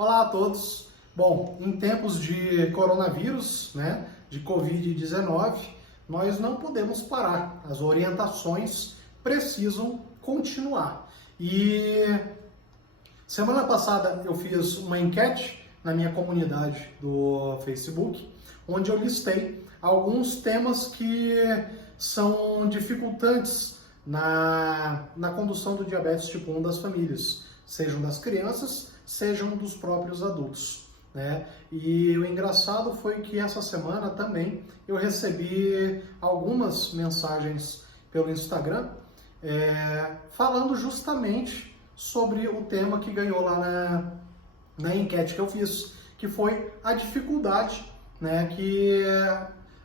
Olá a todos. Bom, em tempos de coronavírus, de Covid-19, nós não podemos parar. As orientações precisam continuar. E semana passada eu fiz uma enquete na minha comunidade do Facebook, onde eu listei alguns temas que são dificultantes na condução do diabetes tipo 1 das famílias, sejam das crianças, sejam dos próprios adultos, E o engraçado foi que essa semana também eu recebi algumas mensagens pelo Instagram falando justamente sobre o tema que ganhou lá na enquete que eu fiz, que foi a dificuldade que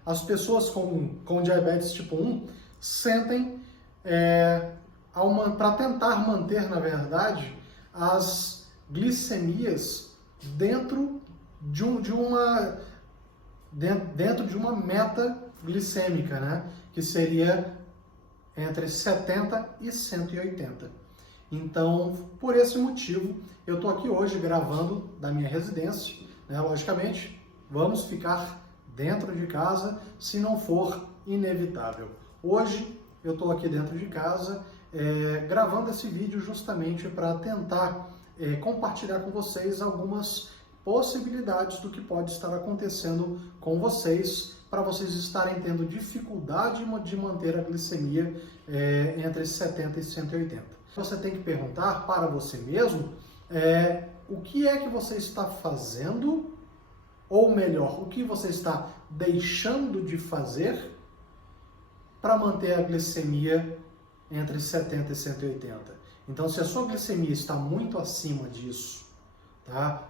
as pessoas com diabetes tipo 1 sentem para tentar manter, na verdade, as glicemias dentro de uma meta glicêmica, que seria entre 70 e 180. Então, por esse motivo, eu estou aqui hoje gravando da minha residência, Logicamente, vamos ficar dentro de casa se não for inevitável. Hoje, eu estou aqui dentro de casa gravando esse vídeo justamente para tentar compartilhar com vocês algumas possibilidades do que pode estar acontecendo com vocês, para vocês estarem tendo dificuldade de manter a glicemia entre 70 e 180. Você tem que perguntar para você mesmo o que é que você está fazendo, ou melhor, o que você está deixando de fazer para manter a glicemia entre 70 e 180. Então, se a sua glicemia está muito acima disso,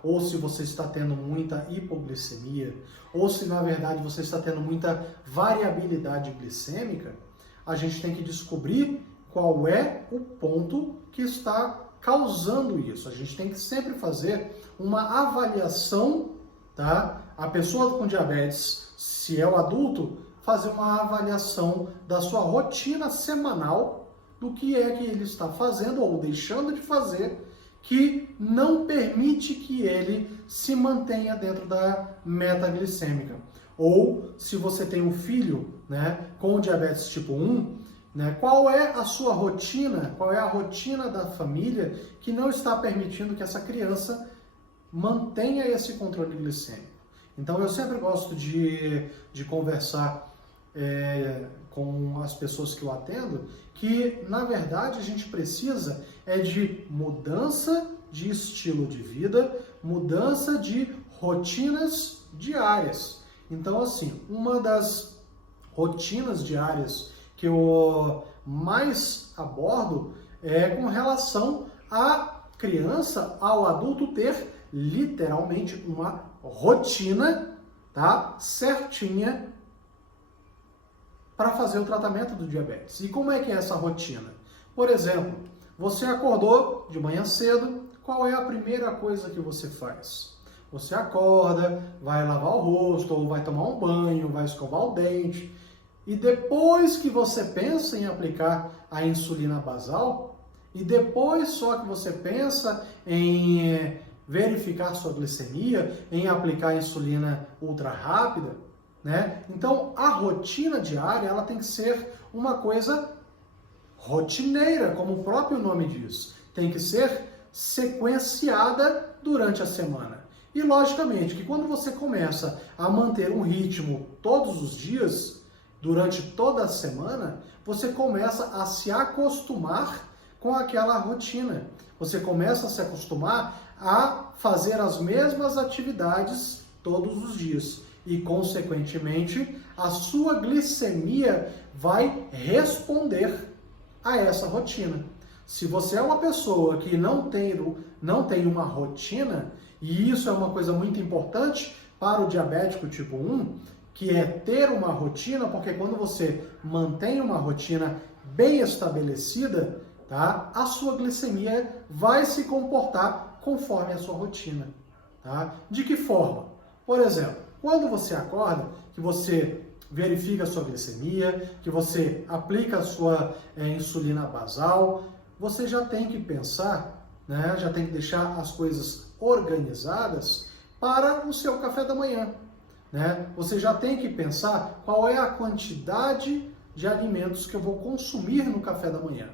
ou se você está tendo muita hipoglicemia, ou se na verdade você está tendo muita variabilidade glicêmica, a gente tem que descobrir qual é o ponto que está causando isso. A gente tem que sempre fazer uma avaliação, A pessoa com diabetes, se é o adulto, fazer uma avaliação da sua rotina semanal, do que é que ele está fazendo ou deixando de fazer, que não permite que ele se mantenha dentro da meta glicêmica. Ou, se você tem um filho com diabetes tipo 1, qual é a sua rotina, qual é a rotina da família que não está permitindo que essa criança mantenha esse controle glicêmico. Então, eu sempre gosto de conversar com as pessoas que eu atendo, que, na verdade, a gente precisa de mudança de estilo de vida, mudança de rotinas diárias. Então, assim, uma das rotinas diárias que eu mais abordo é com relação à criança, ao adulto ter literalmente uma rotina, certinha, para fazer o tratamento do diabetes. E como é que é essa rotina? Por exemplo, você acordou de manhã cedo, qual é a primeira coisa que você faz? Você acorda, vai lavar o rosto, ou vai tomar um banho, vai escovar o dente, e depois que você pensa em aplicar a insulina basal, e depois só que você pensa em verificar sua glicemia, em aplicar a insulina ultra rápida, Então, a rotina diária, ela tem que ser uma coisa rotineira, como o próprio nome diz. Tem que ser sequenciada durante a semana. E, logicamente, que quando você começa a manter um ritmo todos os dias, durante toda a semana, você começa a se acostumar com aquela rotina. Você começa a se acostumar a fazer as mesmas atividades todos os dias. E, consequentemente, a sua glicemia vai responder a essa rotina. Se você é uma pessoa que não tem uma rotina, e isso é uma coisa muito importante para o diabético tipo 1, que é ter uma rotina, porque quando você mantém uma rotina bem estabelecida, a sua glicemia vai se comportar conforme a sua rotina. De que forma? Por exemplo, quando você acorda, que você verifica a sua glicemia, que você aplica a sua insulina basal, você já tem que pensar né? Já tem que deixar as coisas organizadas para o seu café da manhã, né? Você já tem que pensar qual é a quantidade de alimentos que eu vou consumir no café da manhã.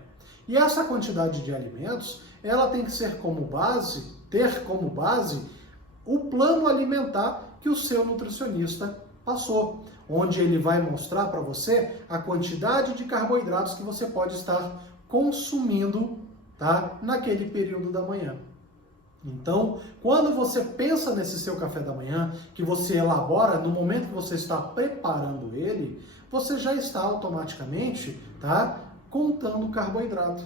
E essa quantidade de alimentos, ela tem que ser ter como base o plano alimentar que o seu nutricionista passou, onde ele vai mostrar para você a quantidade de carboidratos que você pode estar consumindo, tá, naquele período da manhã. Então, quando você pensa nesse seu café da manhã, que você elabora no momento que você está preparando ele, você já está automaticamente, tá, contando carboidrato.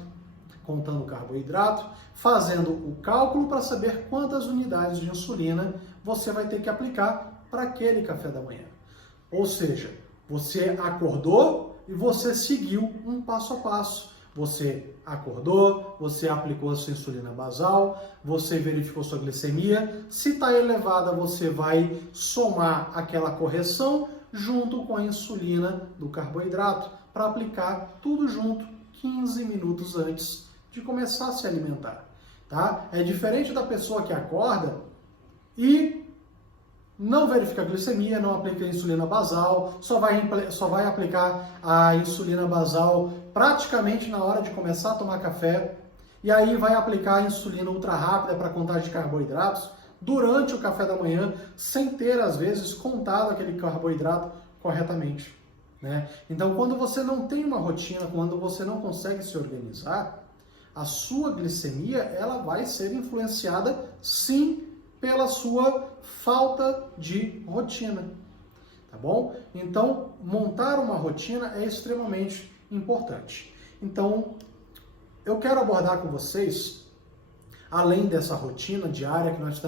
Contando carboidrato, fazendo o cálculo para saber quantas unidades de insulina você vai ter que aplicar para aquele café da manhã. Ou seja, você acordou e você seguiu um passo a passo. Você acordou, você aplicou a sua insulina basal, você verificou sua glicemia. Se está elevada, você vai somar aquela correção junto com a insulina do carboidrato para aplicar tudo junto 15 minutos antes de começar a se alimentar. Tá? É diferente da pessoa que acorda e não verifica a glicemia, não aplica a insulina basal, só vai aplicar a insulina basal praticamente na hora de começar a tomar café, e aí vai aplicar a insulina ultra rápida para contagem de carboidratos durante o café da manhã, sem ter, às vezes, contado aquele carboidrato corretamente, né? Então, quando você não tem uma rotina, quando você não consegue se organizar, a sua glicemia ela vai ser influenciada, sim, pela sua falta de rotina, tá bom? Então, montar uma rotina é extremamente importante. Então, eu quero abordar com vocês, além dessa rotina diária que nós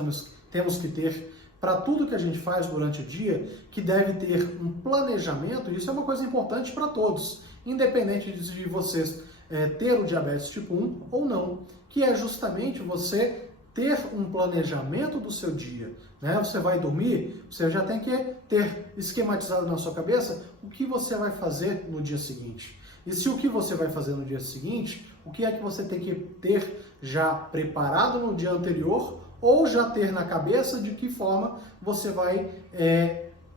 temos que ter para tudo que a gente faz durante o dia, que deve ter um planejamento, e isso é uma coisa importante para todos, independente de vocês ter o diabetes tipo 1 ou não, que é justamente você ter um planejamento do seu dia, né? Você vai dormir, você já tem que ter esquematizado na sua cabeça o que você vai fazer no dia seguinte. E se o que você vai fazer no dia seguinte, o que é que você tem que ter já preparado no dia anterior ou já ter na cabeça de que forma você vai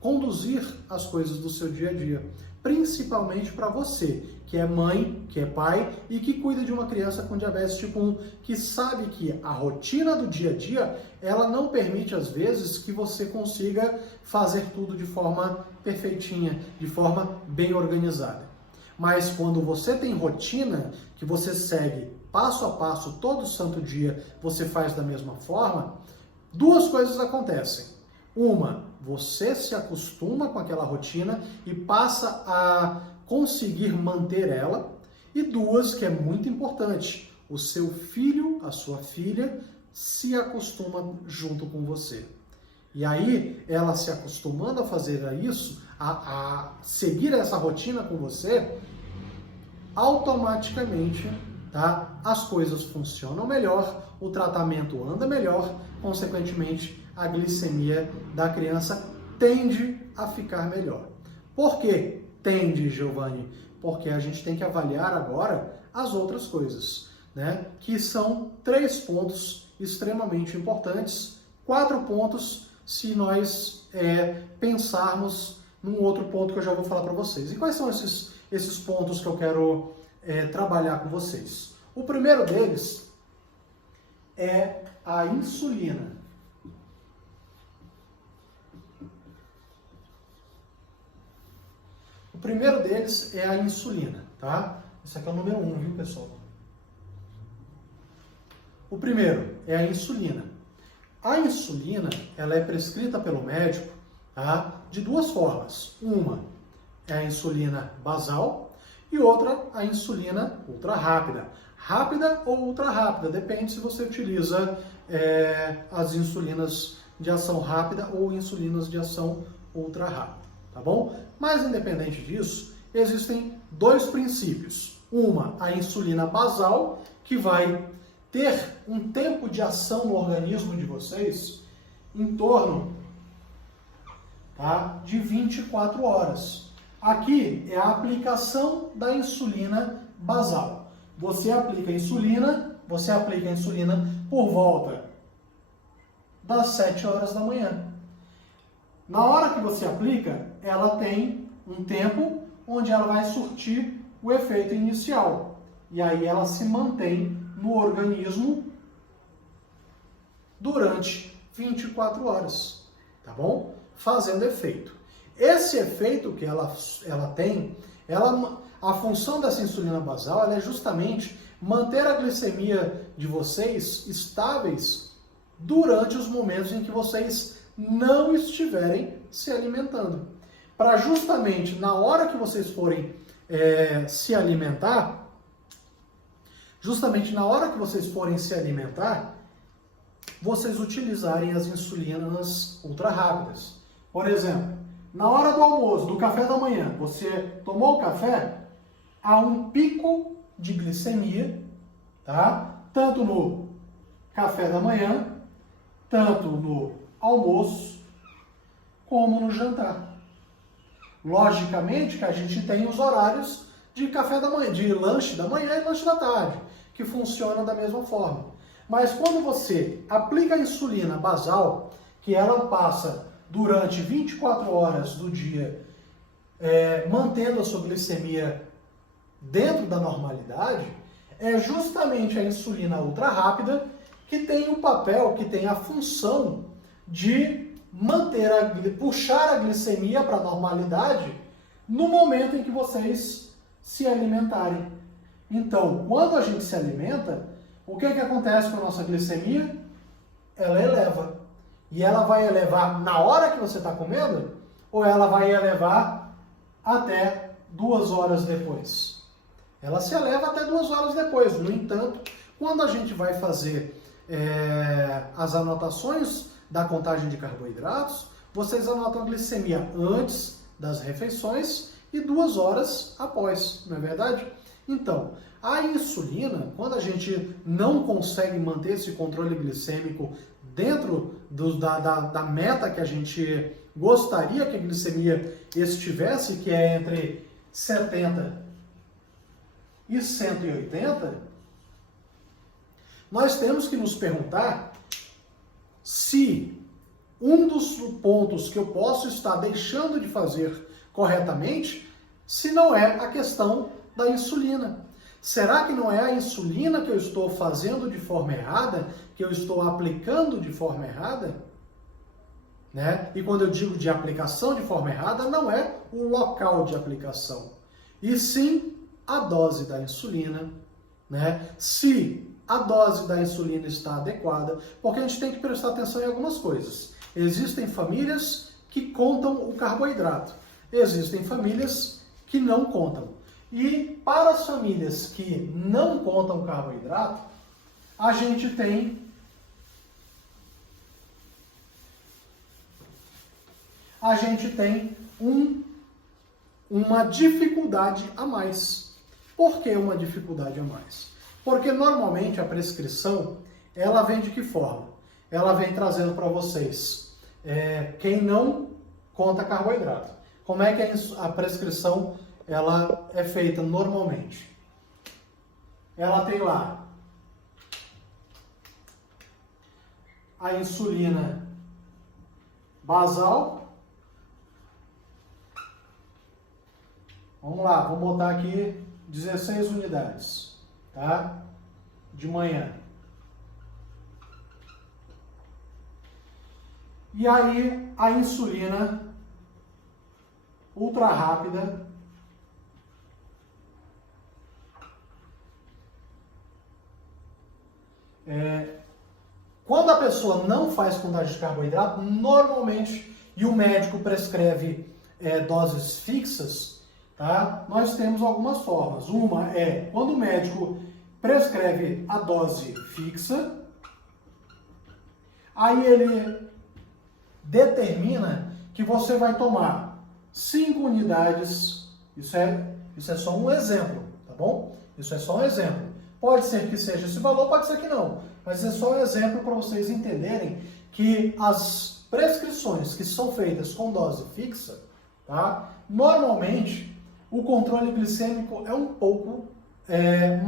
conduzir as coisas do seu dia a dia. Principalmente para você, que é mãe, que é pai e que cuida de uma criança com diabetes tipo 1, que sabe que a rotina do dia a dia, ela não permite às vezes que você consiga fazer tudo de forma perfeitinha, de forma bem organizada. Mas quando você tem rotina, que você segue passo a passo, todo santo dia você faz da mesma forma, duas coisas acontecem. Uma, você se acostuma com aquela rotina e passa a conseguir manter ela. E duas, que é muito importante, o seu filho, a sua filha, se acostuma junto com você. E aí, ela se acostumando a fazer isso, a seguir essa rotina com você, automaticamente, tá, as coisas funcionam melhor, o tratamento anda melhor, consequentemente, a glicemia da criança tende a ficar melhor. Por que tende, Giovanni? Porque a gente tem que avaliar agora as outras coisas, né? Que são 3 pontos extremamente importantes, 4 pontos se nós pensarmos num outro ponto que eu já vou falar para vocês. E quais são esses pontos que eu quero trabalhar com vocês? O primeiro deles é a insulina. O primeiro deles é a insulina, tá? Esse aqui é o número 1, viu, pessoal? O primeiro é a insulina. A insulina, ela é prescrita pelo médico, tá, de 2 formas. Uma é a insulina basal e outra a insulina ultra rápida. Rápida ou ultra rápida, depende se você utiliza as insulinas de ação rápida ou insulinas de ação ultra rápida, tá bom? Mas independente disso, existem 2 princípios. Uma, a insulina basal, que vai ter um tempo de ação no organismo de vocês em torno, tá, de 24 horas. Aqui é a aplicação da insulina basal. Você aplica a insulina, você aplica a insulina por volta das 7 horas da manhã. Na hora que você aplica, ela tem um tempo onde ela vai surtir o efeito inicial. E aí ela se mantém no organismo durante 24 horas, tá bom? Fazendo efeito. Esse efeito que ela tem, a função dessa insulina basal ela é justamente manter a glicemia de vocês estáveis durante os momentos em que vocês não estiverem se alimentando. Para justamente na hora que vocês forem se alimentar, vocês utilizarem as insulinas ultra rápidas. Por exemplo, na hora do almoço, do café da manhã, você tomou o café, há um pico de glicemia, tá? Tanto no café da manhã, tanto no almoço, como no jantar. Logicamente que a gente tem os horários de café da manhã, de lanche da manhã e lanche da tarde, que funcionam da mesma forma. Mas quando você aplica a insulina basal, que ela passa durante 24 horas do dia, mantendo a sua glicemia dentro da normalidade, é justamente a insulina ultra rápida que tem o papel, que tem a função de puxar a glicemia para a normalidade no momento em que vocês se alimentarem. Então, quando a gente se alimenta, o que acontece com a nossa glicemia? Ela eleva. E ela vai elevar na hora que você está comendo? Ou ela vai elevar até 2 horas depois? Ela se eleva até 2 horas depois. No entanto, quando a gente vai fazer as anotações da contagem de carboidratos, vocês anotam a glicemia antes das refeições e 2 horas após, não é verdade? Então, a insulina, quando a gente não consegue manter esse controle glicêmico dentro da meta que a gente gostaria que a glicemia estivesse, que é entre 70 e 180, nós temos que nos perguntar se um dos pontos que eu posso estar deixando de fazer corretamente, se não é a questão da insulina. Será que não é a insulina que eu estou fazendo de forma errada, que eu estou aplicando de forma errada? Né? E quando eu digo de aplicação de forma errada, não é o local de aplicação, e sim a dose da insulina, né? Se a dose da insulina está adequada, porque a gente tem que prestar atenção em algumas coisas. Existem famílias que contam o carboidrato, existem famílias que não contam. E para as famílias que não contam carboidrato, a gente tem uma dificuldade a mais. Por que uma dificuldade a mais? Porque normalmente a prescrição, ela vem de que forma? Ela vem trazendo para vocês quem não conta carboidrato. Como é que a prescrição ela é feita normalmente? Ela tem lá a insulina basal. Vamos lá, vamos botar aqui 16 unidades, tá? De manhã. E aí a insulina ultra rápida, quando a pessoa não faz contagem de carboidrato, normalmente, e o médico prescreve doses fixas, tá? Nós temos algumas formas. Uma é quando o médico prescreve a dose fixa, aí ele determina que você vai tomar 5 unidades, isso é só um exemplo, tá bom? Isso é só um exemplo. Pode ser que seja esse valor, pode ser que não, mas é só um exemplo para vocês entenderem que as prescrições que são feitas com dose fixa, tá? Normalmente o controle glicêmico é um pouco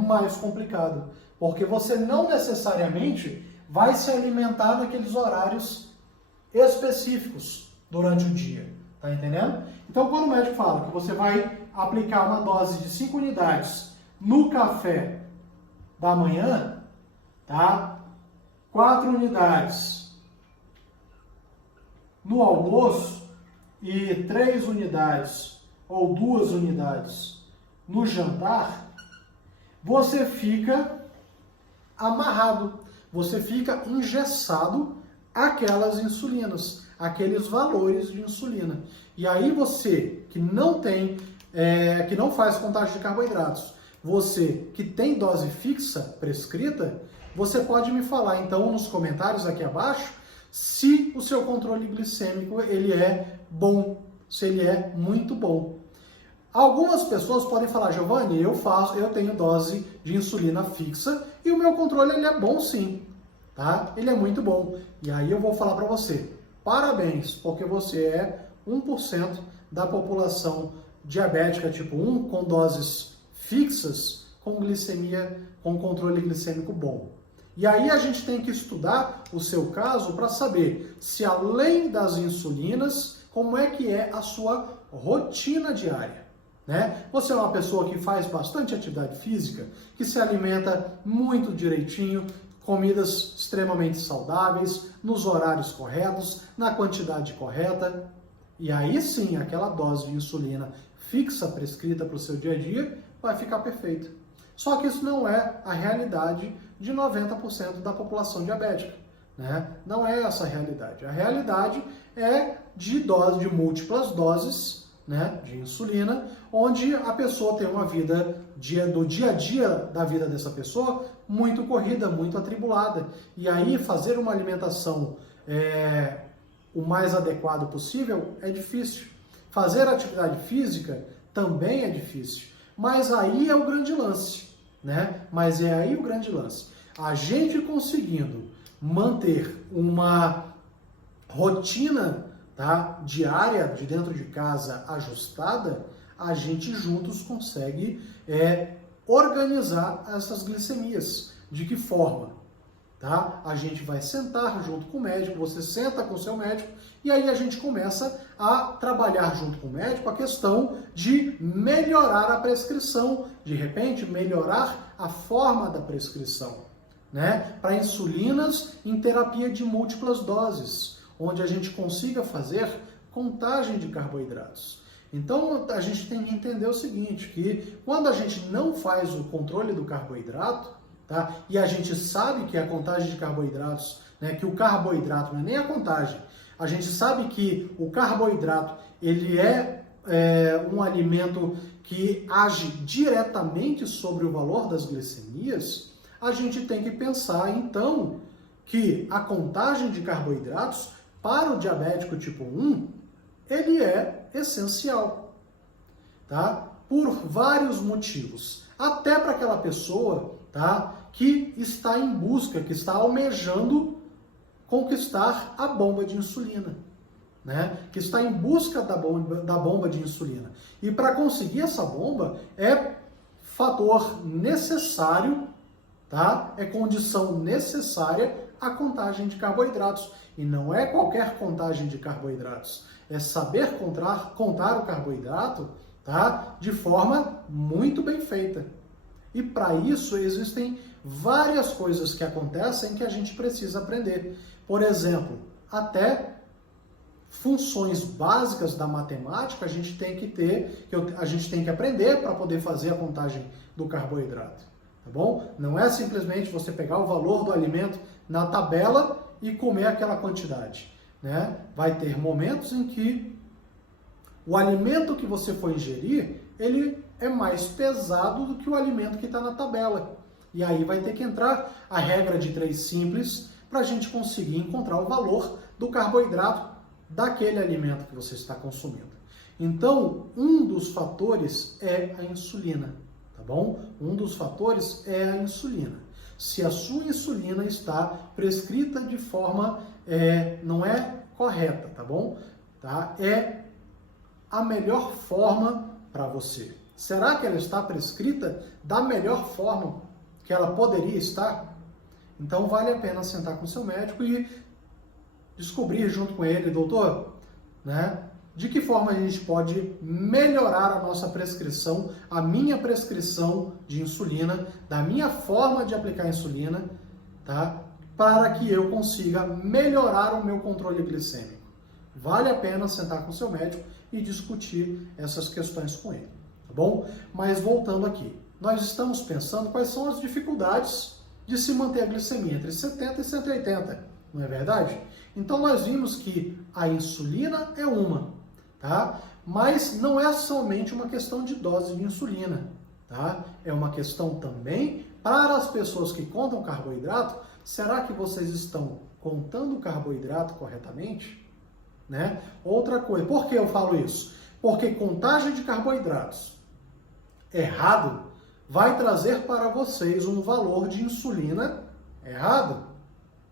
mais complicado, Porque você não necessariamente vai se alimentar naqueles horários específicos durante o dia. Tá entendendo? Então, quando o médico fala que você vai aplicar uma dose de 5 unidades no café da manhã, tá? 4 unidades no almoço e 3 unidades ou 2 unidades no jantar, você fica amarrado, você fica engessado àquelas insulinas, aqueles valores de insulina. E aí você que não tem, que não faz contagem de carboidratos, você que tem dose fixa prescrita, você pode me falar então nos comentários aqui abaixo se o seu controle glicêmico ele é bom, se ele é muito bom. Algumas pessoas podem falar, Giovanni, eu tenho dose de insulina fixa e o meu controle ele é bom sim, tá? Ele é muito bom. E aí eu vou falar para você, parabéns, porque você é 1% da população diabética tipo 1 com doses fixas com glicemia, com controle glicêmico bom. E aí a gente tem que estudar o seu caso para saber se além das insulinas, como é que é a sua rotina diária, né? Você é uma pessoa que faz bastante atividade física, que se alimenta muito direitinho, comidas extremamente saudáveis, nos horários corretos, na quantidade correta. E aí sim, aquela dose de insulina fixa prescrita para o seu dia a dia vai ficar perfeita. Só que isso não é a realidade de 90% da população diabética, né? Não é essa a realidade. A realidade é de múltiplas doses, né, de insulina, onde a pessoa tem uma vida do dia a dia da vida dessa pessoa muito corrida, muito atribulada. E aí fazer uma alimentação o mais adequado possível é difícil. Fazer atividade física também é difícil. Mas aí é o grande lance, né? Mas é aí o grande lance. A gente conseguindo manter uma rotina, tá, diária de dentro de casa ajustada, a gente juntos consegue organizar essas glicemias. De que forma? Tá? A gente vai sentar junto com o médico, você senta com o seu médico, e aí a gente começa a trabalhar junto com o médico a questão de melhorar a prescrição, de repente melhorar a forma da prescrição, né? Para insulinas em terapia de múltiplas doses, onde a gente consiga fazer contagem de carboidratos. Então a gente tem que entender o seguinte, que quando a gente não faz o controle do carboidrato, tá? E a gente sabe que a contagem de carboidratos, né, que o carboidrato não é nem a contagem, a gente sabe que o carboidrato ele é um alimento que age diretamente sobre o valor das glicemias, a gente tem que pensar então que a contagem de carboidratos para o diabético tipo 1, ele é essencial, tá? Por vários motivos. Até para aquela pessoa, tá, que está em busca, que está almejando conquistar a bomba de insulina, né? Que está em busca da bomba de insulina. E para conseguir essa bomba é fator necessário, tá? É condição necessária a contagem de carboidratos. E não é qualquer contagem de carboidratos. É saber contar o carboidrato, tá, de forma muito bem feita. E para isso existem várias coisas que acontecem que a gente precisa aprender. Por exemplo, até funções básicas da matemática a gente tem que aprender para poder fazer a contagem do carboidrato, tá bom? Não é simplesmente você pegar o valor do alimento na tabela e comer aquela quantidade, né? Vai ter momentos em que o alimento que você for ingerir, ele é mais pesado do que o alimento que está na tabela. E aí vai ter que entrar a regra de 3 simples para a gente conseguir encontrar o valor do carboidrato daquele alimento que você está consumindo. Então, um dos fatores é a insulina, tá bom? Um dos fatores é a insulina. Se a sua insulina está prescrita de forma, não é correta, tá bom? Tá? É a melhor forma para você. Será que ela está prescrita da melhor forma? que ela poderia estar, então vale a pena sentar com o seu médico e descobrir junto com ele, doutor, né, de que forma a gente pode melhorar a nossa prescrição, a minha prescrição de insulina, da minha forma de aplicar insulina, tá? Para que eu consiga melhorar o meu controle glicêmico. Vale a pena sentar com o seu médico e discutir essas questões com ele, tá bom? Mas voltando aqui, nós estamos pensando quais são as dificuldades de se manter a glicemia entre 70 e 180, não é verdade? Então nós vimos que a insulina é uma, tá? Mas não é somente uma questão de dose de insulina, tá? É uma questão também para as pessoas que contam carboidrato. Será que vocês estão contando o carboidrato corretamente? Né? Outra coisa, por que eu falo isso? Porque contagem de carboidratos errado vai trazer para vocês um valor de insulina errado,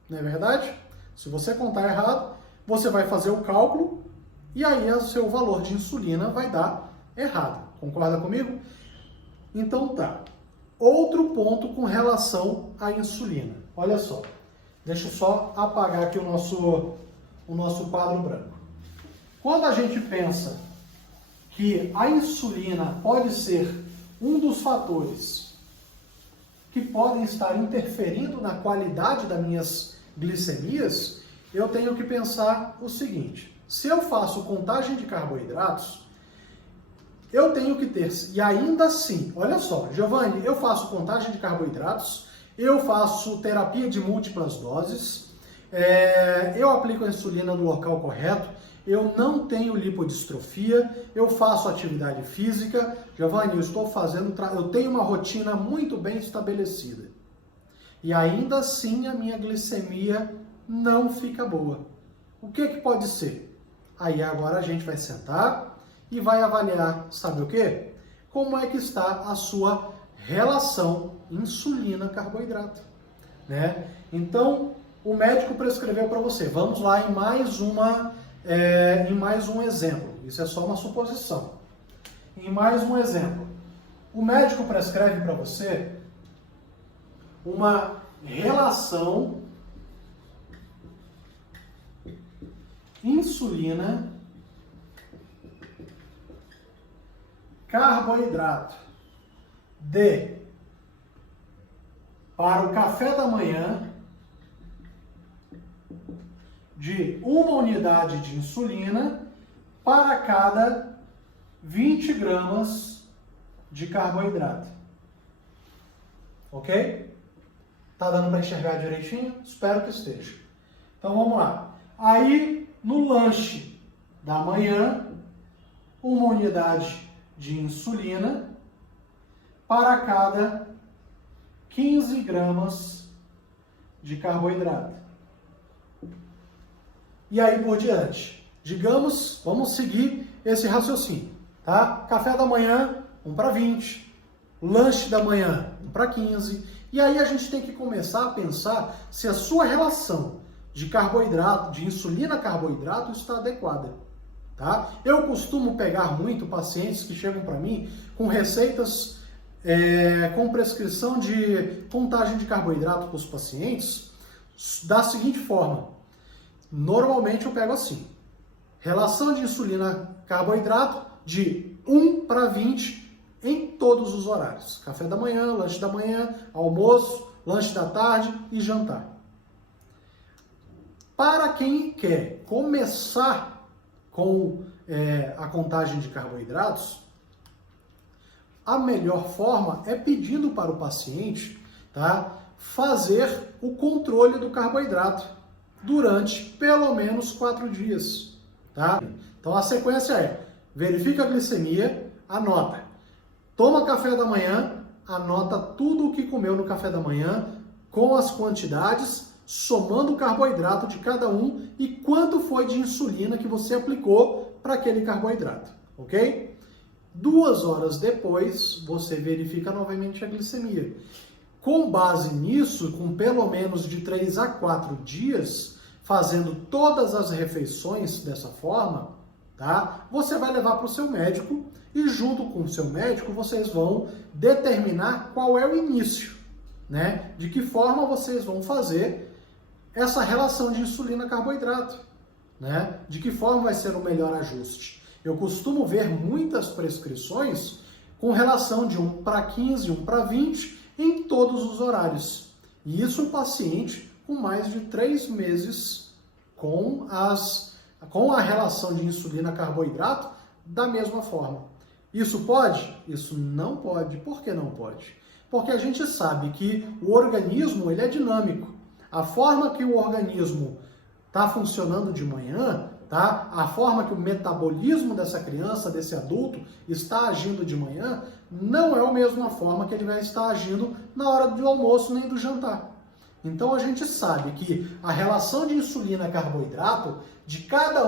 não é verdade? Se você contar errado, você vai fazer o cálculo e aí o seu valor de insulina vai dar errado. Concorda comigo? Então tá. Outro ponto com relação à insulina. Olha só. Deixa eu só apagar aqui o nosso quadro branco. Quando a gente pensa que a insulina pode ser um dos fatores que podem estar interferindo na qualidade das minhas glicemias, eu tenho que pensar o seguinte: se eu faço contagem de carboidratos, eu tenho que ter, e ainda assim, olha só, Giovanni, eu faço contagem de carboidratos, eu faço terapia de múltiplas doses, eu aplico a insulina no local correto, eu não tenho lipodistrofia, eu faço atividade física, Giovanni, eu tenho uma rotina muito bem estabelecida. E ainda assim a minha glicemia não fica boa. O que pode ser? Aí agora a gente vai sentar e vai avaliar, sabe o quê? Como é que está a sua relação insulina-carboidrato, né? Então, o médico prescreveu para você. Vamos lá em mais um exemplo. Isso é só uma suposição. Em mais um exemplo. O médico prescreve para você uma relação insulina-carboidrato para o café da manhã de 1 unidade de insulina para cada 20 gramas de carboidrato. Ok? Tá dando para enxergar direitinho? Espero que esteja. Então vamos lá. Aí, no lanche da manhã, 1 unidade de insulina para cada 15 gramas de carboidrato. E aí por diante. Digamos, vamos seguir esse raciocínio, tá? Café da manhã, 1 para 20. Lanche da manhã, 1 para 15. E aí a gente tem que começar a pensar se a sua relação de carboidrato, de insulina-carboidrato está adequada, tá? Eu costumo pegar muito pacientes que chegam para mim com receitas, com prescrição de contagem de carboidrato para os pacientes da seguinte forma. Normalmente eu pego assim, relação de insulina-carboidrato de 1 para 20 em todos os horários. Café da manhã, lanche da manhã, almoço, lanche da tarde e jantar. Para quem quer começar com a contagem de carboidratos, a melhor forma é pedindo para o paciente, tá, fazer o controle do carboidrato durante pelo menos 4 dias, tá? Então a sequência é: verifica a glicemia, anota. Toma café da manhã, anota tudo o que comeu no café da manhã, com as quantidades, somando o carboidrato de cada um e quanto foi de insulina que você aplicou para aquele carboidrato, ok? 2 horas depois, você verifica novamente a glicemia. Com base nisso, com pelo menos de 3 a 4 dias, fazendo todas as refeições dessa forma, tá? Você vai levar para o seu médico e junto com o seu médico vocês vão determinar qual é o início, né, de que forma vocês vão fazer essa relação de insulina-carboidrato, né, de que forma vai ser o melhor ajuste. Eu costumo ver muitas prescrições com relação de 1:15, 1:20 em todos os horários. E isso um paciente com mais de 3 meses com a relação de insulina-carboidrato da mesma forma. Isso pode? Isso não pode. Por que não pode? Porque a gente sabe que o organismo ele é dinâmico. A forma que o organismo está funcionando de manhã, tá? A forma que o metabolismo dessa criança, desse adulto, está agindo de manhã, não é a mesma forma que ele vai estar agindo na hora do almoço nem do jantar. Então a gente sabe que a relação de insulina-carboidrato de cada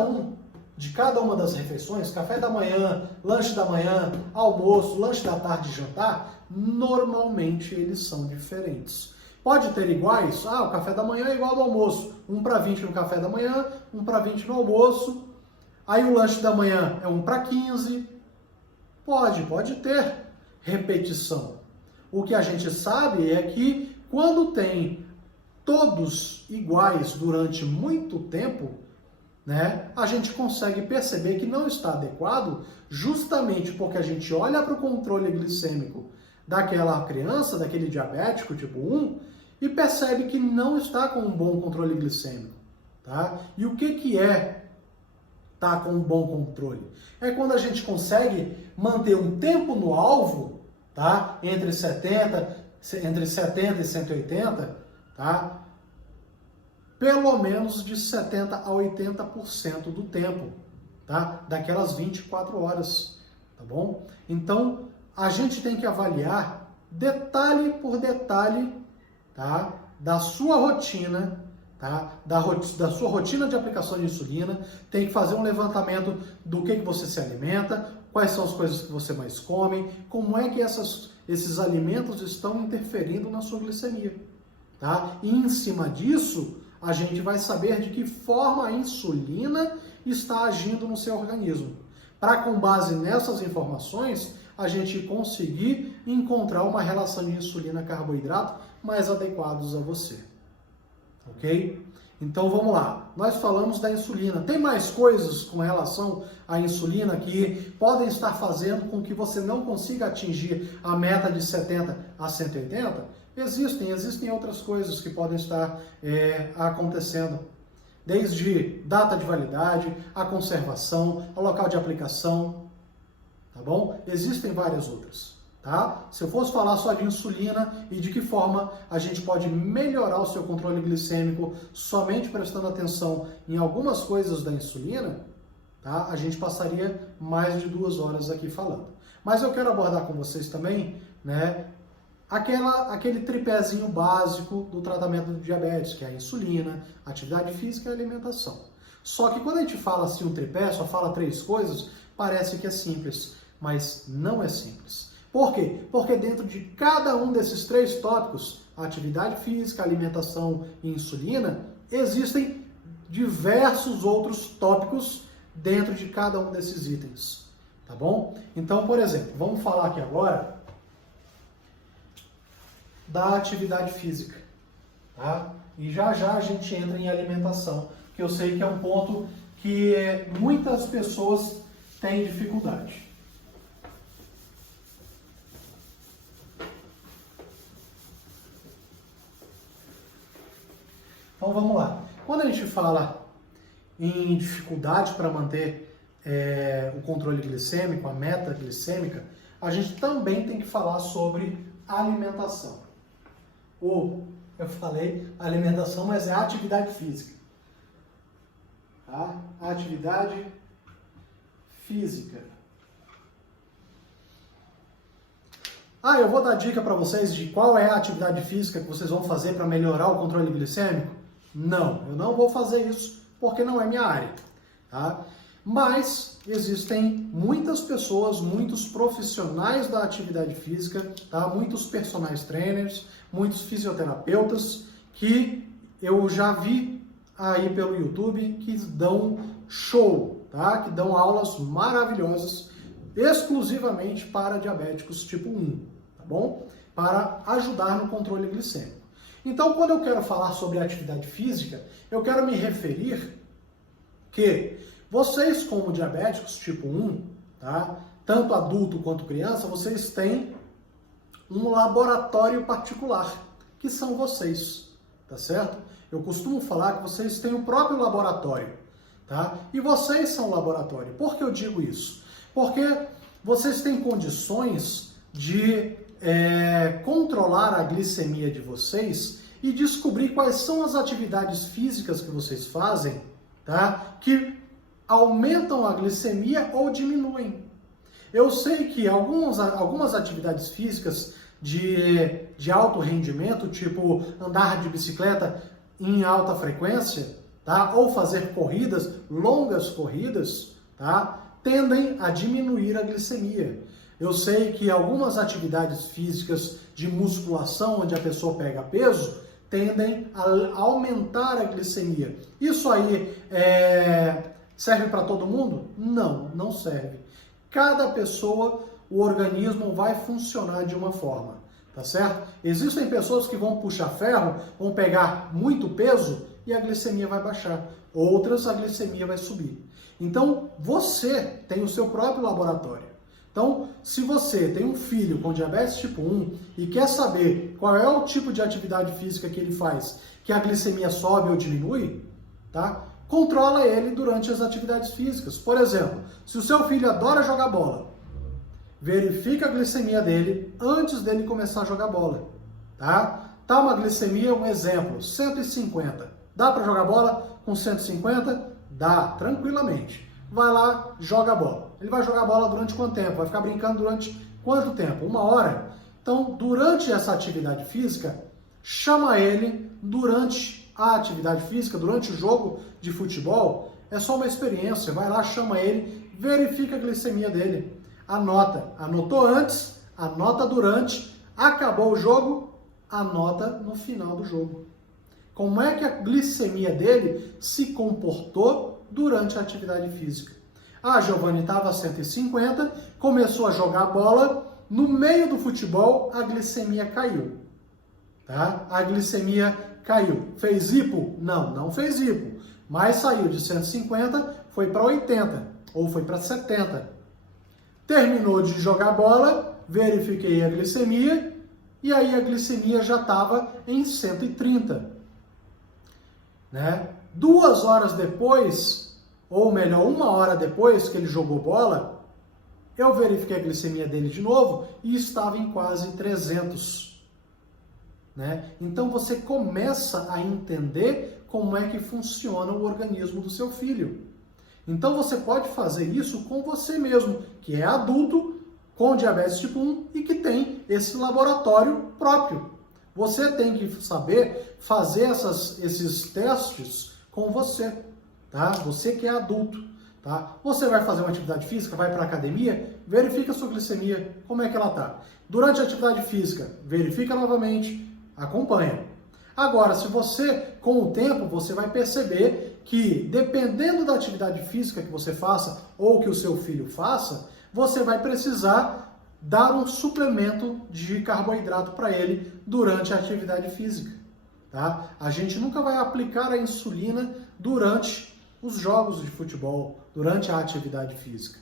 uma das refeições, café da manhã, lanche da manhã, almoço, lanche da tarde e jantar, normalmente eles são diferentes. Pode ter iguais? O café da manhã é igual ao almoço. 1:20 no café da manhã, 1:20 no almoço. Aí o lanche da manhã é 1:15. Pode ter repetição. O que a gente sabe é que quando tem todos iguais durante muito tempo, né, a gente consegue perceber que não está adequado, justamente porque a gente olha para o controle glicêmico daquela criança, daquele diabético tipo 1, e percebe que não está com um bom controle glicêmico. Tá? E o que é estar com um bom controle? É quando a gente consegue manter um tempo no alvo, tá? entre 70 e 180, tá? Pelo menos de 70 a 80% do tempo, tá? Daquelas 24 horas, tá bom? Então, a gente tem que avaliar detalhe por detalhe, tá? Da sua rotina, tá? Da sua rotina de aplicação de insulina, tem que fazer um levantamento do que você se alimenta, quais são as coisas que você mais come, como é que esses alimentos estão interferindo na sua glicemia, tá? E em cima disso, a gente vai saber de que forma a insulina está agindo no seu organismo. Para, com base nessas informações, a gente conseguir encontrar uma relação de insulina-carboidrato mais adequados a você. Ok? Então vamos lá. Nós falamos da insulina. Tem mais coisas com relação à insulina que podem estar fazendo com que você não consiga atingir a meta de 70 a 180? Existem outras coisas que podem estar acontecendo, desde data de validade, a conservação, o local de aplicação, tá bom? Existem várias outras, tá? Se eu fosse falar só de insulina e de que forma a gente pode melhorar o seu controle glicêmico somente prestando atenção em algumas coisas da insulina, tá? A gente passaria mais de 2 horas aqui falando. Mas eu quero abordar com vocês também, né? Aquele tripézinho básico do tratamento do diabetes, que é a insulina, atividade física e alimentação. Só que quando a gente fala assim um tripé, só fala 3 coisas, parece que é simples, mas não é simples. Por quê? Porque dentro de cada um desses 3 tópicos, atividade física, alimentação e insulina, existem diversos outros tópicos dentro de cada um desses itens, tá bom? Então, por exemplo, vamos falar aqui agora da atividade física, tá? E já a gente entra em alimentação, que eu sei que é um ponto que muitas pessoas têm dificuldade. Então vamos lá. Quando a gente fala em dificuldade para manter o controle glicêmico, a meta glicêmica, a gente também tem que falar sobre alimentação. Eu falei alimentação, mas é atividade física. Tá? Atividade física. Eu vou dar dica para vocês de qual é a atividade física que vocês vão fazer para melhorar o controle glicêmico? Não, eu não vou fazer isso porque não é minha área. Tá? Mas existem muitas pessoas, muitos profissionais da atividade física, tá? Muitos personal trainers, muitos fisioterapeutas que eu já vi aí pelo YouTube que dão show, tá? Que dão aulas maravilhosas exclusivamente para diabéticos tipo 1, tá bom? para ajudar no controle glicêmico. Então, quando eu quero falar sobre atividade física, eu quero me referir que vocês, como diabéticos tipo 1, tá? Tanto adulto quanto criança, vocês têm um laboratório particular, que são vocês, tá certo? Eu costumo falar que vocês têm o próprio laboratório, tá? E vocês são o laboratório. Por que eu digo isso? Porque vocês têm condições de controlar a glicemia de vocês e descobrir quais são as atividades físicas que vocês fazem, tá? Que aumentam a glicemia ou diminuem. Eu sei que algumas atividades físicas de alto rendimento, tipo andar de bicicleta em alta frequência, tá? Ou fazer corridas, longas corridas, tá? Tendem a diminuir a glicemia. Eu sei que algumas atividades físicas de musculação, onde a pessoa pega peso, tendem a aumentar a glicemia. Isso aí serve para todo mundo? Não, não serve. Cada pessoa, o organismo vai funcionar de uma forma, tá certo? Existem pessoas que vão puxar ferro, vão pegar muito peso e a glicemia vai baixar. Outras, a glicemia vai subir. Então, você tem o seu próprio laboratório. Então, se você tem um filho com diabetes tipo 1 e quer saber qual é o tipo de atividade física que ele faz, que a glicemia sobe ou diminui, tá? Controla ele durante as atividades físicas. Por exemplo, se o seu filho adora jogar bola, verifica a glicemia dele antes dele começar a jogar bola, tá? Tá uma glicemia, um exemplo, 150. Dá para jogar bola com 150? Dá, tranquilamente. Vai lá, joga a bola. Ele vai jogar bola durante quanto tempo? Vai ficar brincando durante quanto tempo? 1 hora? Então, durante essa atividade física, chama ele durante a atividade física, durante o jogo de futebol. É só uma experiência. Vai lá, chama ele, verifica a glicemia dele. Anota. Anotou antes, anota durante, acabou o jogo, anota no final do jogo. Como é que a glicemia dele se comportou durante a atividade física? Ah, Giovanni estava 150, começou a jogar bola, no meio do futebol a glicemia caiu. Tá? A glicemia caiu. Fez hipo? Não, não fez hipo. Mas saiu de 150, foi para 80 ou foi para 70. Terminou de jogar bola, verifiquei a glicemia e aí a glicemia já estava em 130. Né? 2 horas depois, ou melhor, 1 hora depois que ele jogou bola, eu verifiquei a glicemia dele de novo e estava em quase 300. Né? Então você começa a entender como é que funciona o organismo do seu filho. Então você pode fazer isso com você mesmo, que é adulto, com diabetes tipo 1 e que tem esse laboratório próprio. Você tem que saber fazer esses testes com você, tá? Você que é adulto, tá? Você vai fazer uma atividade física, vai para a academia, verifica a sua glicemia, como é que ela tá. Durante a atividade física, verifica novamente, acompanha. Agora, se você, com o tempo, você vai perceber que, dependendo da atividade física que você faça ou que o seu filho faça, você vai precisar dar um suplemento de carboidrato para ele durante a atividade física. Tá? A gente nunca vai aplicar a insulina durante os jogos de futebol, durante a atividade física.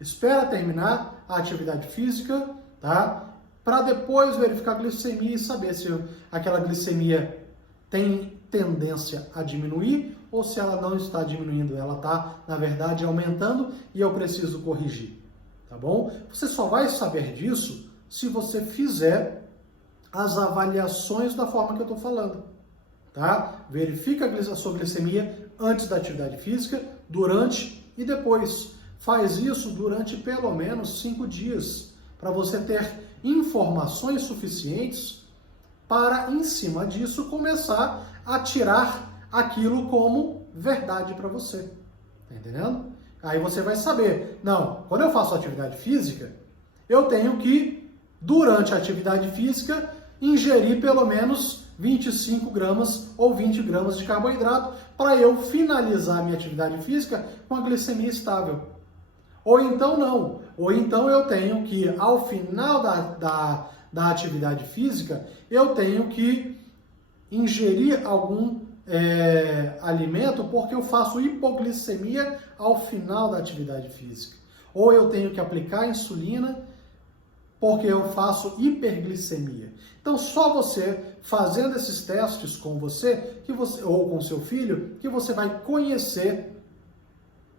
Espera terminar a atividade física, tá? Para depois verificar a glicemia e saber se aquela glicemia tem tendência a diminuir ou se ela não está diminuindo, ela está, na verdade, aumentando e eu preciso corrigir. Tá bom? Você só vai saber disso se você fizer as avaliações da forma que eu estou falando. Tá? Verifica a sua glicemia antes da atividade física, durante e depois. Faz isso durante pelo menos 5 dias, para você ter informações suficientes para, em cima disso, começar a tirar aquilo como verdade para você. Tá entendendo? Aí você vai saber, não, quando eu faço atividade física, eu tenho que, durante a atividade física, ingerir pelo menos 25 gramas ou 20 gramas de carboidrato para eu finalizar a minha atividade física com a glicemia estável. Ou então não, ou então eu tenho que, ao final da atividade física, eu tenho que ingerir algum alimento porque eu faço hipoglicemia ao final da atividade física. Ou eu tenho que aplicar insulina porque eu faço hiperglicemia. Então, só você fazendo esses testes com você, ou com seu filho, que você vai conhecer,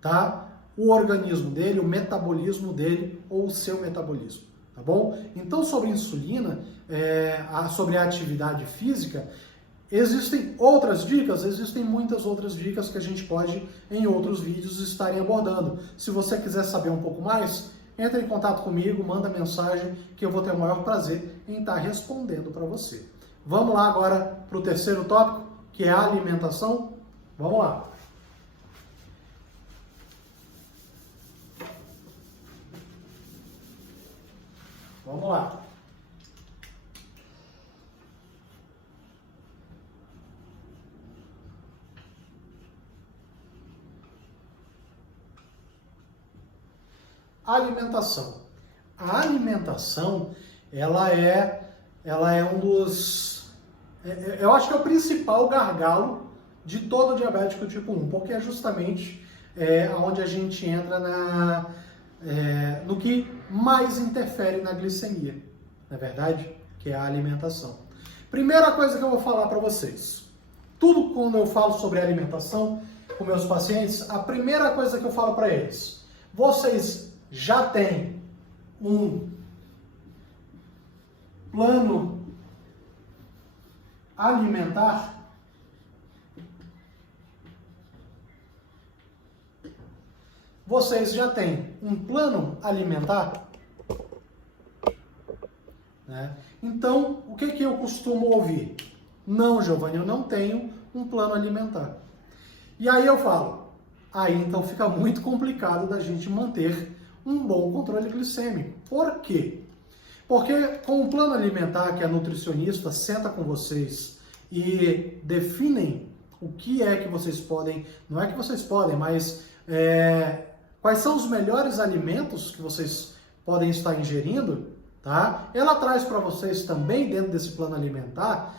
tá, o organismo dele, o metabolismo dele, ou o seu metabolismo, tá bom? Então, sobre insulina, sobre a atividade física, existem outras dicas, existem muitas outras dicas que a gente pode, em outros vídeos, estarem abordando. Se você quiser saber um pouco mais, entre em contato comigo, manda mensagem, que eu vou ter o maior prazer em estar respondendo para você. Vamos lá agora para o terceiro tópico, que é a alimentação. Vamos lá. Vamos lá. Alimentação. A alimentação, ela é um dos... eu acho que é o principal gargalo de todo diabético tipo 1, porque é justamente onde a gente entra no que mais interfere na glicemia, na verdade, que é a alimentação. Primeira coisa que eu vou falar para vocês. Tudo quando eu falo sobre alimentação com meus pacientes, a primeira coisa que eu falo para eles, vocês já têm um plano alimentar? Vocês já têm um plano alimentar? Né? Então, o que eu costumo ouvir? Não, Giovanni, eu não tenho um plano alimentar. E aí eu falo, aí então fica muito complicado da gente manter um bom controle glicêmico. Por quê? Porque com o plano alimentar que a nutricionista senta com vocês e definem o que é que vocês podem, não é que vocês podem, mas quais são os melhores alimentos que vocês podem estar ingerindo, tá? Ela traz para vocês também, dentro desse plano alimentar,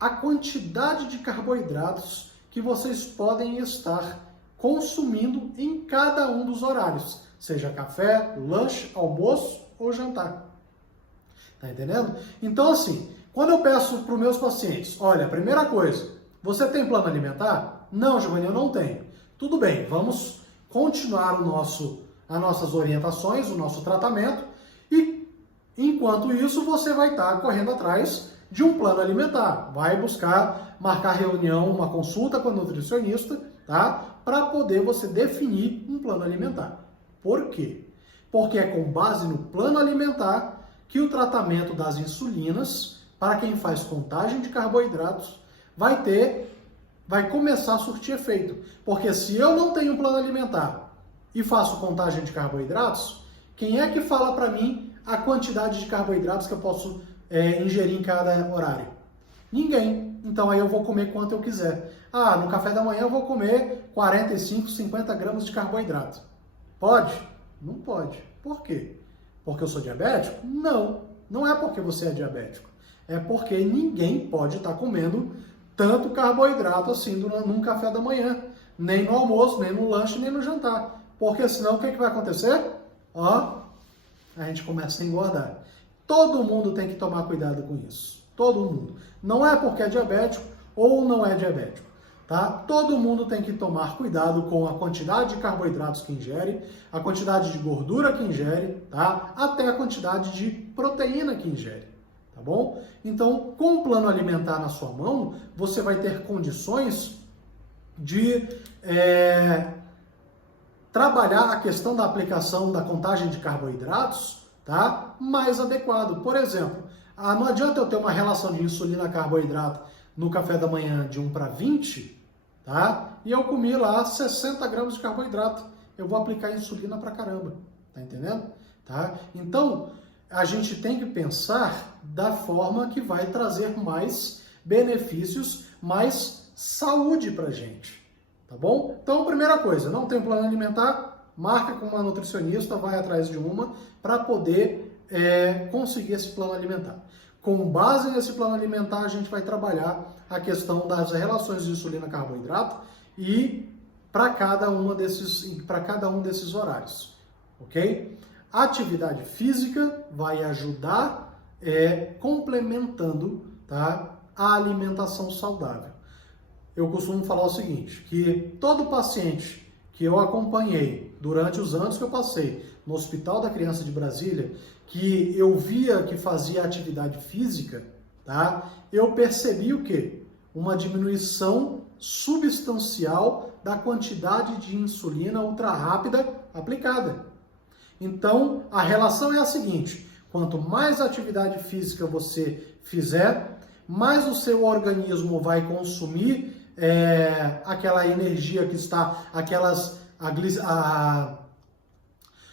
a quantidade de carboidratos que vocês podem estar consumindo em cada um dos horários, seja café, lanche, almoço ou jantar. Tá entendendo? Então, assim, quando eu peço para os meus pacientes, olha, primeira coisa, você tem plano alimentar? Não, Giovanni, eu não tenho. Tudo bem, vamos continuar as nossas orientações, o nosso tratamento, e enquanto isso você vai estar correndo atrás de um plano alimentar. Vai buscar marcar reunião, uma consulta com a nutricionista, tá? Para poder você definir um plano alimentar. Por quê? Porque é com base no plano alimentar que o tratamento das insulinas, para quem faz contagem de carboidratos, vai começar a surtir efeito. Porque se eu não tenho um plano alimentar e faço contagem de carboidratos, quem é que fala para mim a quantidade de carboidratos que eu posso ingerir em cada horário? Ninguém. Então aí eu vou comer quanto eu quiser. Ah, no café da manhã eu vou comer 45, 50 gramas de carboidrato. Pode? Não pode. Por quê? Porque eu sou diabético? Não. Não é porque você é diabético. É porque ninguém pode estar comendo tanto carboidrato assim num café da manhã. Nem no almoço, nem no lanche, nem no jantar. Porque senão o que vai acontecer? A gente começa a engordar. Todo mundo tem que tomar cuidado com isso. Todo mundo. Não é porque é diabético ou não é diabético. Tá? Todo mundo tem que tomar cuidado com a quantidade de carboidratos que ingere, a quantidade de gordura que ingere, tá? Até a quantidade de proteína que ingere. Tá bom? Então, com o plano alimentar na sua mão, você vai ter condições de trabalhar a questão da aplicação da contagem de carboidratos, tá? Mais adequado. Por exemplo, não adianta eu ter uma relação de insulina-carboidrato no café da manhã de 1 para 20, tá? E eu comi lá 60 gramas de carboidrato. Eu vou aplicar insulina pra caramba. Tá entendendo? Tá? Então, a gente tem que pensar da forma que vai trazer mais benefícios, mais saúde pra gente. Tá bom? Então, primeira coisa, não tem plano alimentar? Marca com uma nutricionista, vai atrás de uma para poder conseguir esse plano alimentar. Com base nesse plano alimentar, a gente vai trabalhar a questão das relações de insulina-carboidrato e para cada um desses horários, ok? A atividade física vai ajudar complementando, tá, a alimentação saudável. Eu costumo falar o seguinte, que todo paciente que eu acompanhei durante os anos que eu passei no Hospital da Criança de Brasília, que eu via que fazia atividade física, tá? Eu percebi o quê? Uma diminuição substancial da quantidade de insulina ultra rápida aplicada. Então, a relação é a seguinte, quanto mais atividade física você fizer, mais o seu organismo vai consumir aquela energia que está,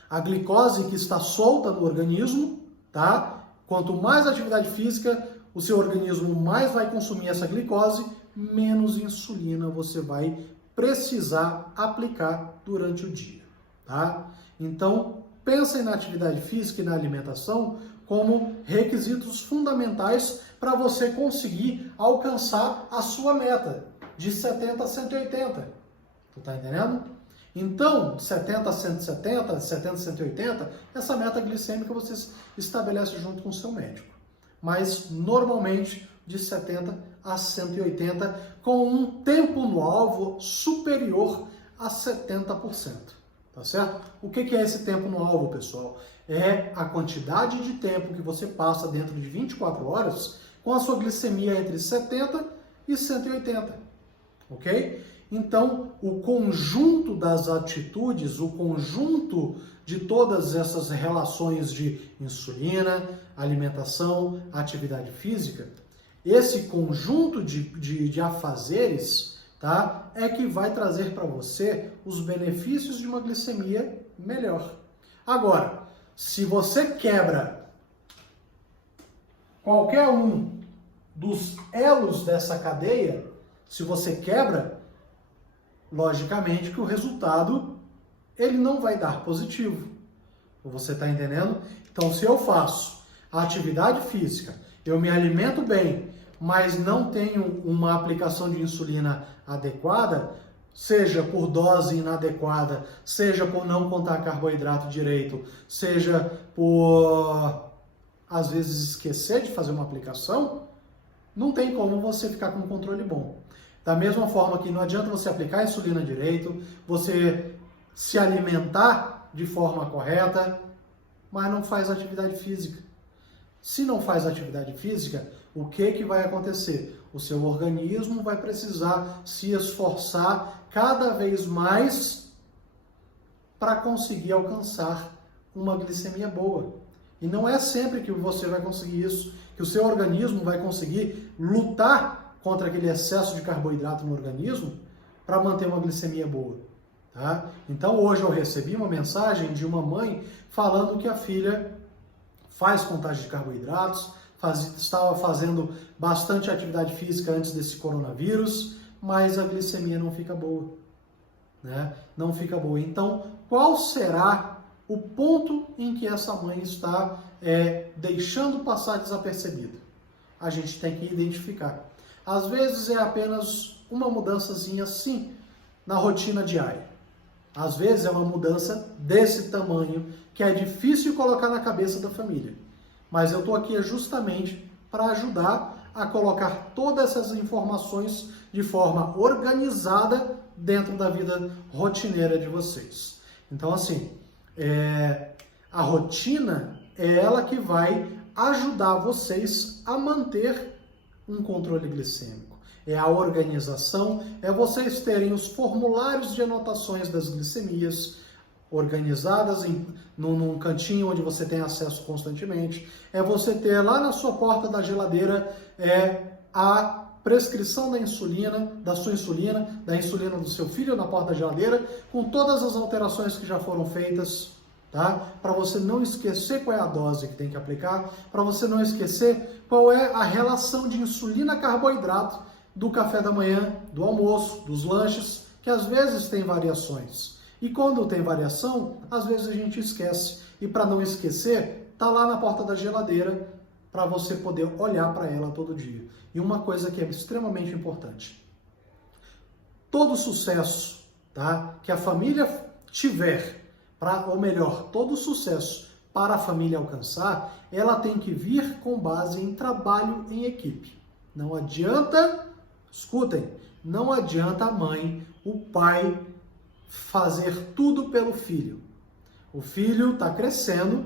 a glicose que está solta no organismo, tá? Quanto mais atividade física, o seu organismo mais vai consumir essa glicose, menos insulina você vai precisar aplicar durante o dia, tá? Então, pensem na atividade física e na alimentação como requisitos fundamentais para você conseguir alcançar a sua meta de 70 a 180. Tu tá entendendo? Então, 70 a 170, 70 a 180, essa meta glicêmica você estabelece junto com o seu médico. Mas, normalmente, de 70 a 180, com um tempo no alvo superior a 70%. Tá certo? O que é esse tempo no alvo, pessoal? É a quantidade de tempo que você passa dentro de 24 horas com a sua glicemia entre 70 e 180. Ok? Então, o conjunto das atitudes, o conjunto de todas essas relações de insulina, alimentação, atividade física, esse conjunto de afazeres, tá, é que vai trazer para você os benefícios de uma glicemia melhor. Agora, se você quebra qualquer um dos elos dessa cadeia, se você quebra, logicamente que o resultado ele não vai dar positivo. Você está entendendo? Então, se eu faço a atividade física, eu me alimento bem, mas não tenho uma aplicação de insulina adequada, seja por dose inadequada, seja por não contar carboidrato direito, seja por, às vezes, esquecer de fazer uma aplicação, não tem como você ficar com um controle bom. Da mesma forma que não adianta você aplicar a insulina direito, você se alimentar de forma correta, mas não faz atividade física. Se não faz atividade física, o que vai acontecer? O seu organismo vai precisar se esforçar cada vez mais para conseguir alcançar uma glicemia boa. E não é sempre que você vai conseguir isso, que o seu organismo vai conseguir lutar contra aquele excesso de carboidrato no organismo para manter uma glicemia boa. Tá? Então hoje eu recebi uma mensagem de uma mãe falando que a filha faz contagem de carboidratos, estava fazendo bastante atividade física antes desse coronavírus, mas a glicemia não fica boa. Né? Não fica boa. Então, qual será o ponto em que essa mãe está deixando passar desapercebido? A gente tem que identificar. Às vezes é apenas uma mudançazinha sim na rotina diária. Às vezes é uma mudança desse tamanho que é difícil colocar na cabeça da família. Mas eu estou aqui justamente para ajudar a colocar todas essas informações de forma organizada dentro da vida rotineira de vocês. Então, assim, a rotina é ela que vai ajudar vocês a manter um controle glicêmico. É a organização, é vocês terem os formulários de anotações das glicemias organizadas num cantinho onde você tem acesso constantemente. É você ter lá na sua porta da geladeira a prescrição da insulina, da insulina do seu filho na porta da geladeira, com todas as alterações que já foram feitas, tá? Para você não esquecer qual é a dose que tem que aplicar, para você não esquecer qual é a relação de insulina-carboidrato do café da manhã, do almoço, dos lanches, que às vezes tem variações. E quando tem variação, às vezes a gente esquece. E para não esquecer, tá lá na porta da geladeira para você poder olhar para ela todo dia. E uma coisa que é extremamente importante: todo sucesso, tá, que a família tiver, ou melhor, todo sucesso para a família alcançar, ela tem que vir com base em trabalho em equipe. Não adianta, escutem, não adianta a mãe, o pai fazer tudo pelo filho. O filho está crescendo,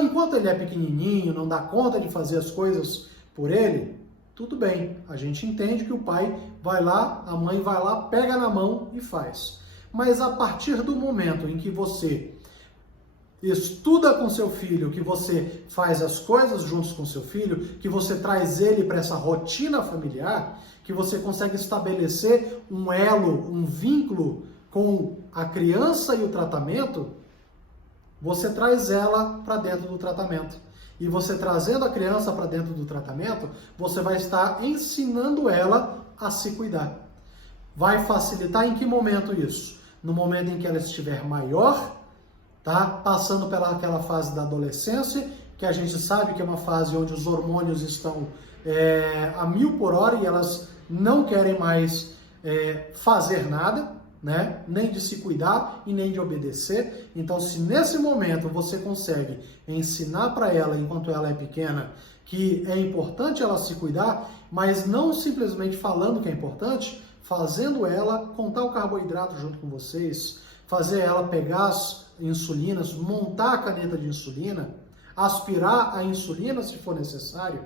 enquanto ele é pequenininho, não dá conta de fazer as coisas por ele, tudo bem, a gente entende que o pai vai lá, a mãe vai lá, pega na mão e faz. Mas a partir do momento em que você estuda com seu filho, que você faz as coisas juntos com seu filho, que você traz ele para essa rotina familiar, que você consegue estabelecer um elo, um vínculo com a criança e o tratamento, você traz ela para dentro do tratamento. E você trazendo a criança para dentro do tratamento, você vai estar ensinando ela a se cuidar. Vai facilitar em que momento isso? No momento em que ela estiver maior, tá? Passando pelaquela fase da adolescência, que a gente sabe que é uma fase onde os hormônios estão a 1000 por hora e elas não querem mais fazer nada, né? Nem de se cuidar e nem de obedecer. Então, se nesse momento você consegue ensinar para ela, enquanto ela é pequena, que é importante ela se cuidar, mas não simplesmente falando que é importante, fazendo ela contar o carboidrato junto com vocês, fazer ela pegar as insulinas, montar a caneta de insulina, aspirar a insulina se for necessário,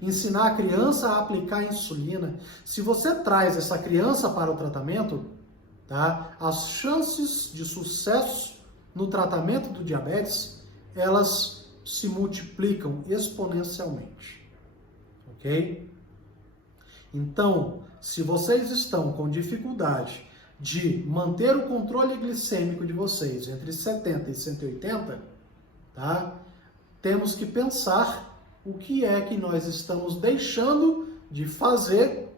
ensinar a criança a aplicar a insulina. Se você traz essa criança para o tratamento, tá? As chances de sucesso no tratamento do diabetes, elas se multiplicam exponencialmente, ok? Então, se vocês estão com dificuldade de manter o controle glicêmico de vocês entre 70 e 180, tá? Temos que pensar o que é que nós estamos deixando de fazer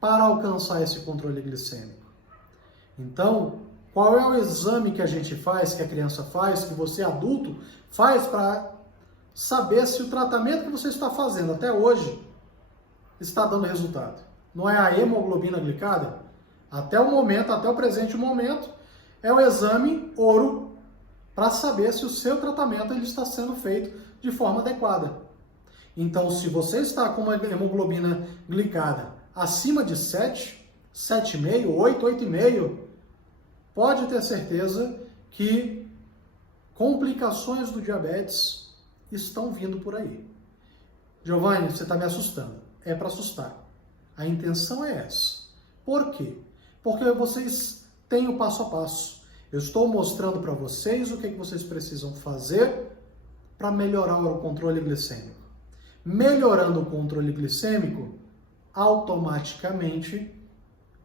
para alcançar esse controle glicêmico. Então, qual é o exame que a gente faz, que a criança faz, que você adulto faz para saber se o tratamento que você está fazendo até hoje está dando resultado? Não é a hemoglobina glicada? Até o momento, até o presente momento, é o exame ouro para saber se o seu tratamento ele está sendo feito de forma adequada. Então, se você está com uma hemoglobina glicada acima de 7, 7,5, 8, 8,5, pode ter certeza que complicações do diabetes estão vindo por aí. Giovanni, você está me assustando. É para assustar. A intenção é essa. Por quê? Porque vocês têm o passo a passo. Eu estou mostrando para vocês o que vocês precisam fazer para melhorar o controle glicêmico. Melhorando o controle glicêmico, automaticamente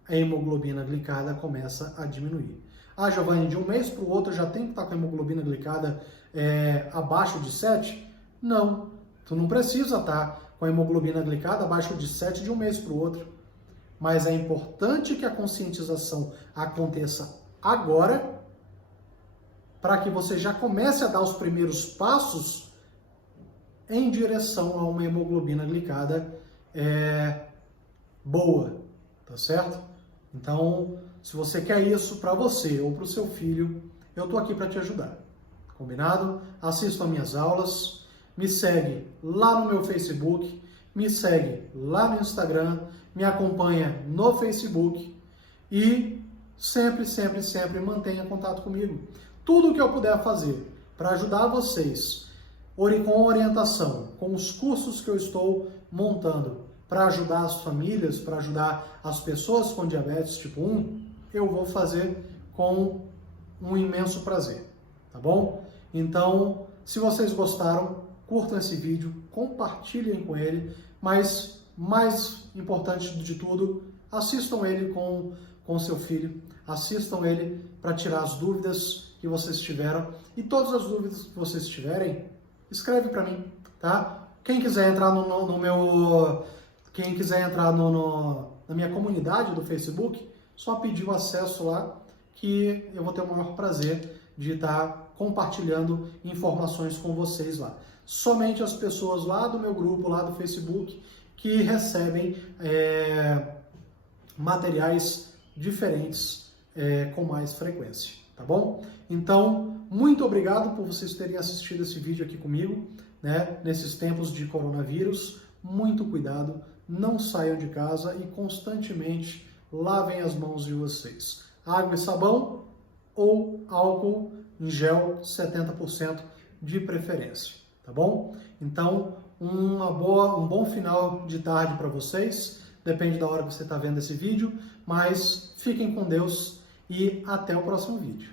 a hemoglobina glicada começa a diminuir. Ah, Giovanni, de um mês para o outro já tem que estar com a hemoglobina glicada abaixo de 7? Não, tu não precisa estar com a hemoglobina glicada abaixo de 7 de um mês para o outro. Mas é importante que a conscientização aconteça agora, para que você já comece a dar os primeiros passos em direção a uma hemoglobina glicada boa, tá certo? Então, se você quer isso para você ou para o seu filho, eu estou aqui para te ajudar, combinado? Assista às minhas aulas, me segue lá no meu Facebook, me segue lá no Instagram, me acompanha no Facebook e sempre, sempre, sempre mantenha contato comigo. Tudo o que eu puder fazer para ajudar vocês, com orientação, com os cursos que eu estou montando, para ajudar as famílias, para ajudar as pessoas com diabetes tipo 1, eu vou fazer com um imenso prazer, tá bom? Então, se vocês gostaram, curtam esse vídeo, compartilhem com ele, mas mais importante de tudo, assistam ele com seu filho, assistam ele para tirar as dúvidas que vocês tiveram, e todas as dúvidas que vocês tiverem, escreve para mim, tá? Quem quiser entrar na minha comunidade do Facebook, só pedir o acesso lá, que eu vou ter o maior prazer de estar compartilhando informações com vocês lá. Somente as pessoas lá do meu grupo, lá do Facebook, que recebem materiais diferentes com mais frequência, tá bom? Então, muito obrigado por vocês terem assistido esse vídeo aqui comigo, né? Nesses tempos de coronavírus, muito cuidado, não saiam de casa e constantemente lavem as mãos de vocês. Água e sabão ou álcool em gel 70% de preferência, tá bom? Então, um bom final de tarde para vocês, depende da hora que você está vendo esse vídeo, mas fiquem com Deus e até o próximo vídeo.